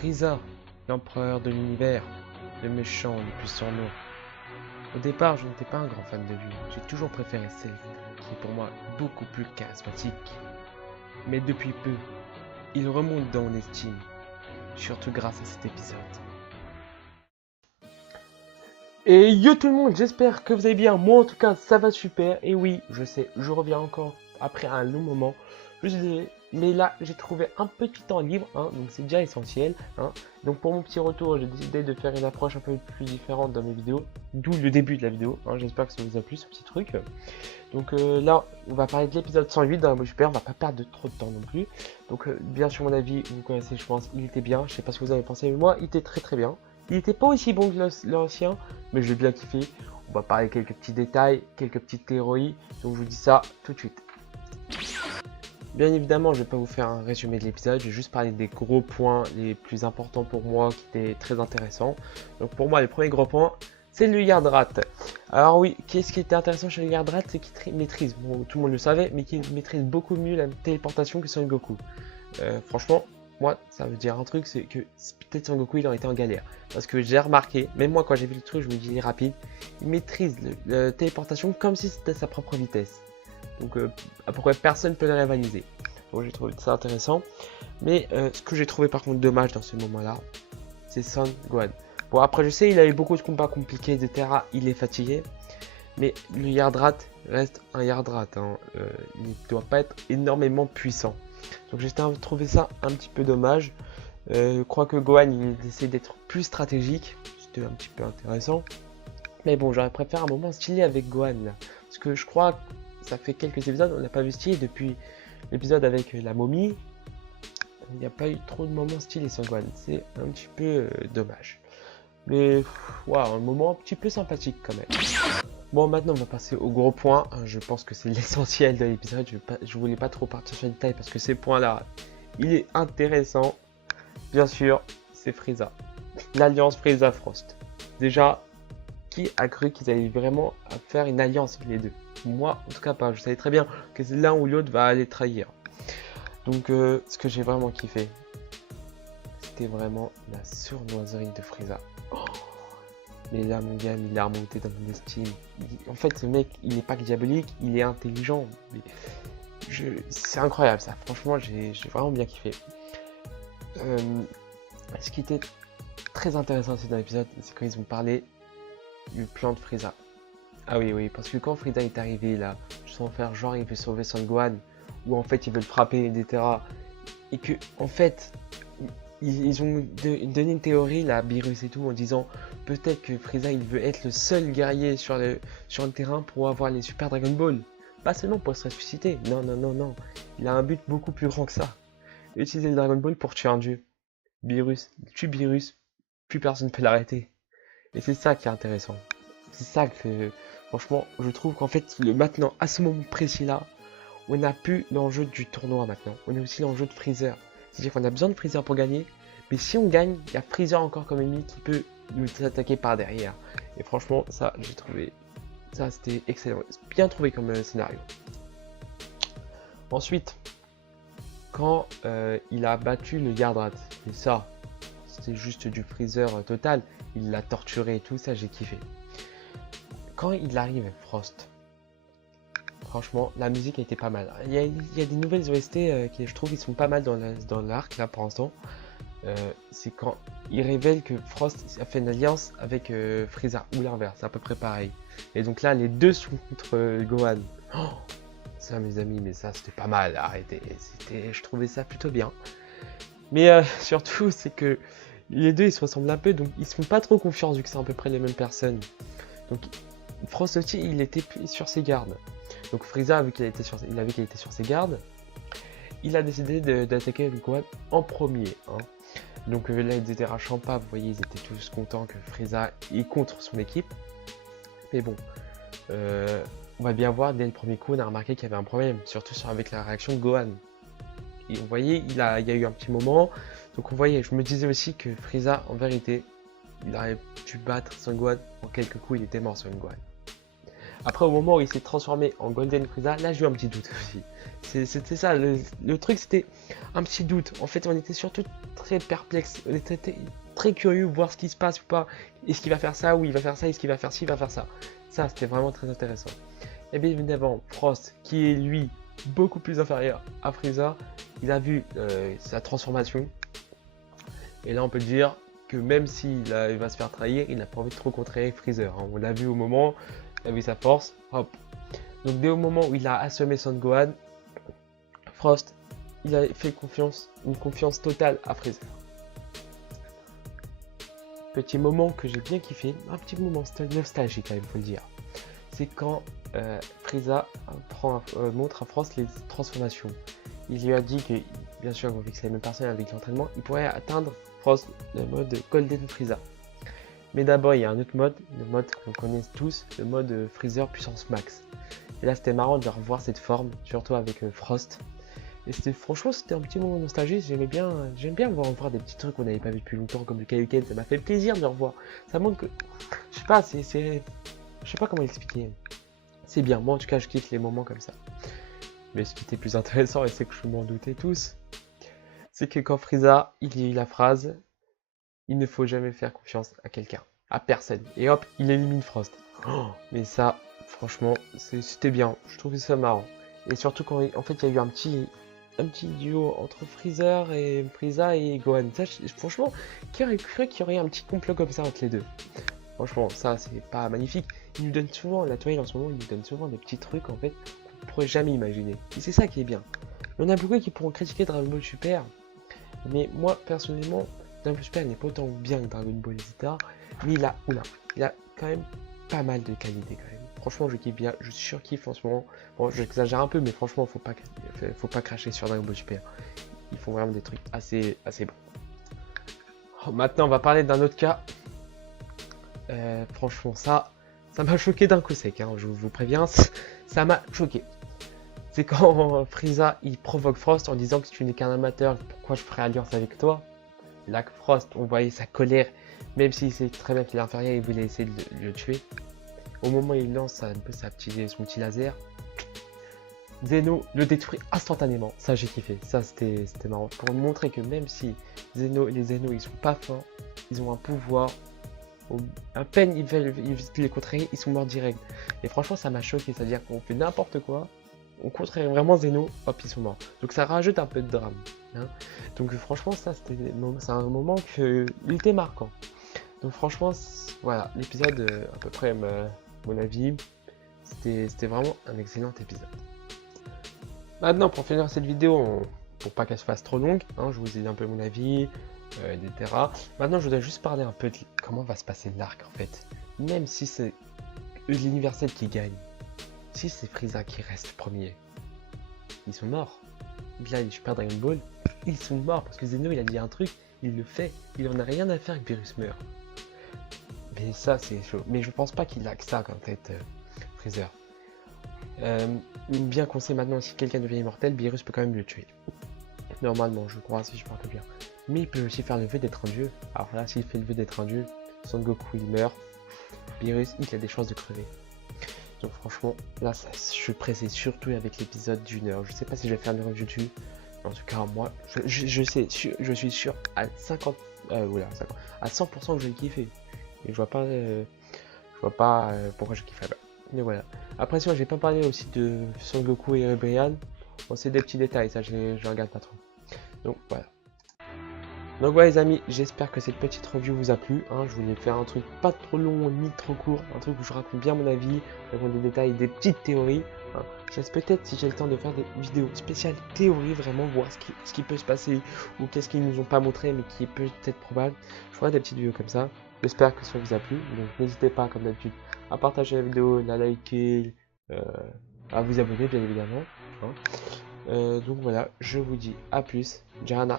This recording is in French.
Frieza, l'empereur de l'univers, le méchant le plus sournois. Au départ, je n'étais pas un grand fan de lui. J'ai toujours préféré Cell, qui est pour moi beaucoup plus charismatique. Mais depuis peu, il remonte dans mon estime, surtout grâce à cet épisode. Et yo tout le monde, j'espère que vous allez bien. Moi en tout cas, ça va super. Et oui, je sais, je reviens encore après un long moment. Je suis désolé, mais là, j'ai trouvé un petit temps libre, donc c'est déjà essentiel. Donc pour mon petit retour, j'ai décidé de faire une approche un peu plus différente dans mes vidéos. D'où le début de la vidéo. J'espère que ça vous a plu, ce petit truc. Donc là, on va parler de l'épisode 108 dans la mode super. On va pas perdre trop de temps non plus. Donc bien sûr, mon avis, vous connaissez, je pense, il était bien. Je sais pas ce que vous avez pensé, mais moi, il était très très bien. Il n'était pas aussi bon que l'ancien, mais je l'ai bien kiffé. On va parler de quelques petits détails, quelques petites théories. Donc je vous dis ça tout de suite. Bien évidemment, je ne vais pas vous faire un résumé de l'épisode. Je vais juste parler des gros points les plus importants pour moi, qui étaient très intéressants. Donc pour moi, le premier gros point, c'est le Yardrat. Alors oui, qu'est-ce qui était intéressant chez le Yardrat, c'est qu'il maîtrise, bon, tout le monde le savait, mais qu'il maîtrise beaucoup mieux la téléportation que Son Goku. Franchement, moi, ça veut dire un truc, c'est que peut-être Son Goku, il aurait été en galère. Parce que j'ai remarqué, même moi, quand j'ai vu le truc, je me dis, il est rapide. Il maîtrise la téléportation comme si c'était sa propre vitesse. Donc, à peu près personne ne peut le rivaliser. Donc, j'ai trouvé ça intéressant. Mais ce que j'ai trouvé par contre dommage dans ce moment-là, c'est Son Gohan. Bon, après, je sais, il a eu beaucoup de combats compliqués, etc. Il est fatigué. Mais le Yardrat reste un Yardrat. Il ne doit pas être énormément puissant. Donc j'ai trouvé ça un petit peu dommage. Je crois que Gohan il essaie d'être plus stratégique. C'était un petit peu intéressant. Mais bon, j'aurais préféré un moment stylé avec Gohan là. Parce que je crois que ça fait quelques épisodes, on n'a pas vu stylé depuis l'épisode avec la momie. Il n'y a pas eu trop de moments stylés sur Gohan. C'est un petit peu dommage. Mais waouh, un moment un petit peu sympathique quand même. Bon, maintenant on va passer au gros point. Je pense que c'est l'essentiel de l'épisode. Je voulais pas trop partir sur les détails parce que ces points-là, il est intéressant. Bien sûr, c'est Frieza. L'alliance Frieza-Frost. Déjà, qui a cru qu'ils allaient vraiment faire une alliance les deux? Moi, en tout cas pas. Je savais très bien que l'un ou l'autre va aller trahir. Donc, ce que j'ai vraiment kiffé, c'était vraiment la sournoiserie de Frieza. Oh, mais là, mon gars, il a remonté dans mon estime. En fait, ce mec, il n'est pas que diabolique, il est intelligent. C'est incroyable, ça. Franchement, j'ai vraiment bien kiffé. Ce qui était très intéressant aussi dans l'épisode, c'est quand ils ont parlé du plan de Frieza. Ah oui, parce que quand Frieza est arrivé là, sans faire genre il veut sauver Son Gohan, ou en fait il veut le frapper, etc. Et que, en fait, ils ont donné une théorie là, Beerus et tout, en disant peut-être que Frieza il veut être le seul guerrier sur le terrain pour avoir les Super Dragon Ball. Pas seulement pour se ressusciter, non. Il a un but beaucoup plus grand que ça. Utiliser le Dragon Ball pour tuer un dieu. Beerus, tue Beerus, plus personne ne peut l'arrêter. Et c'est ça qui est intéressant. C'est ça que, franchement, je trouve qu'en fait, maintenant, à ce moment précis là, on n'a plus l'enjeu du tournoi maintenant. On a aussi l'enjeu de Freezer. C'est-à-dire qu'on a besoin de Freezer pour gagner. Mais si on gagne, il y a Freezer encore comme ennemi qui peut nous attaquer par derrière. Et franchement, ça, j'ai trouvé... Ça, c'était excellent. Bien trouvé comme scénario. Ensuite, quand il a battu le Yardrat, et ça, c'était juste du Freezer total. Il l'a torturé et tout, ça, j'ai kiffé. Quand il arrive, Frost, franchement, la musique a été pas mal. Il y a des nouvelles OST qui, je trouve, ils sont pas mal dans l'arc, là, pour l'instant. C'est quand il révèle que Frost a fait une alliance avec Frieza, ou l'inverse, c'est à peu près pareil. Et donc là, les deux sont contre Gohan. Oh, ça, mes amis, mais ça, c'était pas mal, arrêtez. Je trouvais ça plutôt bien. Mais surtout, c'est que les deux, ils se ressemblent un peu, donc ils se font pas trop confiance, vu que c'est à peu près les mêmes personnes. Donc, Frost aussi, il était sur ses gardes. Donc Frieza, vu qu'il était sur ses gardes, il a décidé d'attaquer Gohan en premier. Donc là, ils étaient rachant pas, vous voyez, ils étaient tous contents que Frieza est contre son équipe. Mais bon, on va bien voir, dès le premier coup, on a remarqué qu'il y avait un problème, surtout avec la réaction de Gohan. Et vous voyez, il y a eu un petit moment, donc on voyait, je me disais aussi que Frieza, en vérité, il aurait pu battre Son Gohan en quelques coups, il était mort Son Gohan. Après, au moment où il s'est transformé en Golden Frieza, là j'ai eu un petit doute aussi. C'était ça, le truc c'était un petit doute. En fait, on était surtout très perplexe, on était très curieux de voir ce qui se passe ou pas. Est-ce qu'il va faire ça ou il va faire ça, est-ce qu'il va faire ci, il va faire ça. Ça, c'était vraiment très intéressant. Et bien évidemment, Frost, qui est lui beaucoup plus inférieur à Frieza, il a vu sa transformation. Et là, on peut dire que même s'il va se faire trahir, il n'a pas envie de trop contrer Freezer. Hein. On l'a vu au moment, il a vu sa force, hop. Donc dès au moment où il a assommé Son Gohan, Frost, il a fait une confiance totale à Freezer. Petit moment que j'ai bien kiffé, un petit moment nostalgique quand même, faut le dire. C'est quand Frieza montre à Frost les transformations. Il lui a dit que, bien sûr, vu que c'est la même personne avec l'entraînement, il pourrait atteindre Frost le mode Golden Frieza. Mais d'abord, il y a un autre mode, le mode qu'on connaît tous, le mode Freezer puissance max. Et là, c'était marrant de revoir cette forme, surtout avec Frost. Et franchement, c'était un petit moment nostalgique. J'aime bien voir des petits trucs qu'on n'avait pas vu depuis longtemps, comme le Kaioken. Ça m'a fait plaisir de le revoir. Ça montre que, je sais pas, je sais pas comment l'expliquer. C'est bien. Moi, en tout cas, je kiffe les moments comme ça. Mais ce qui était plus intéressant, et c'est que je m'en doutais tous, c'est que quand Frieza, il dit la phrase « Il ne faut jamais faire confiance à quelqu'un, à personne ». Et hop, il élimine Frost. Oh, mais ça, franchement, c'était bien. Je trouvais ça marrant. Et surtout quand, en fait, il y a eu un petit duo entre Frieza et Gohan. Ça, franchement, qui aurait cru qu'il y aurait un petit complot comme ça entre les deux? Franchement, ça, c'est pas magnifique. Il nous donne souvent, la toile en ce moment, il nous donne souvent des petits trucs, en fait, qu'on pourrait jamais imaginer. Et c'est ça qui est bien. Il y en a beaucoup qui pourront critiquer Dragon Ball Super, mais moi, personnellement, Dragon Ball Super n'est pas autant bien que Dragon Ball Z, mais il a quand même pas mal de qualité, quand même. Franchement, je kiffe bien, je surkiffe en ce moment. Bon, j'exagère un peu, mais franchement, faut pas cracher sur Dragon Ball Super. Ils font vraiment des trucs assez bons. Oh, maintenant, on va parler d'un autre cas. Franchement, ça m'a choqué d'un coup sec, hein, je vous préviens, ça m'a choqué. C'est quand Frieza, il provoque Frost en disant que tu n'es qu'un amateur, pourquoi je ferais alliance avec toi? Là, Frost, on voyait sa colère, même s'il sait très bien qu'il est inférieur, il voulait essayer de le tuer. Au moment où il lance son petit laser, Zeno le détruit instantanément. Ça, j'ai kiffé, ça c'était marrant. Pour montrer que même si les Zeno ils sont pas forts, ils ont un pouvoir. À peine ils veulent les contrer, ils sont morts direct. Et franchement, ça m'a choqué, c'est-à-dire qu'on fait n'importe quoi, on contrarie vraiment Zeno, hop, ils sont morts. Donc ça rajoute un peu de drame. Hein. Donc franchement, ça c'est un moment il était marquant. Donc franchement, voilà, l'épisode, à peu près, mon avis, c'était vraiment un excellent épisode. Maintenant, pour finir cette vidéo, pour pas qu'elle se fasse trop longue, hein, je vous ai dit un peu mon avis, etc. Maintenant, je voudrais juste parler un peu de comment va se passer l'arc en fait. Même si c'est l'universel qui gagne, si c'est Frieza qui reste premier, ils sont morts. Bien, les Super Dragon Ball, ils sont morts parce que Zeno il a dit un truc, il le fait, il en a rien à faire que Beerus meurt. Mais ça, c'est chaud. Mais je pense pas qu'il a que ça comme tête, Freezer. Bien qu'on sait maintenant, si quelqu'un devient immortel, Beerus peut quand même le tuer. Normalement, je crois, si je parle bien. Mais il peut aussi faire le vœu d'être un dieu. Alors là, s'il fait le vœu d'être un dieu, Son Goku il meurt. Beerus, il a des chances de crever. Donc franchement, là, je suis pressé, surtout avec l'épisode d'1 heure. Je sais pas si je vais faire une review dessus. En tout cas, moi, je suis sûr à 50, à 100% que je vais kiffer. Et je vois pas pourquoi je kifferais pas. Mais voilà. Après ça, j'ai pas parlé aussi de Son Goku et Brian. Bon, c'est des petits détails, ça je regarde pas trop. Donc voilà. Donc voilà les amis, j'espère que cette petite review vous a plu. Hein. Je voulais faire un truc pas trop long ni trop court, un truc où je raconte bien mon avis, avec des détails, des petites théories. Hein. J'espère peut-être si j'ai le temps de faire des vidéos spéciales théories, vraiment voir ce qui peut se passer ou qu'est-ce qu'ils nous ont pas montré mais qui est peut-être probable. Je ferai des petites vidéos comme ça. J'espère que ça vous a plu. Donc n'hésitez pas comme d'habitude à partager la vidéo, la liker, à vous abonner bien évidemment. Hein. Donc voilà, je vous dis à plus. Jana.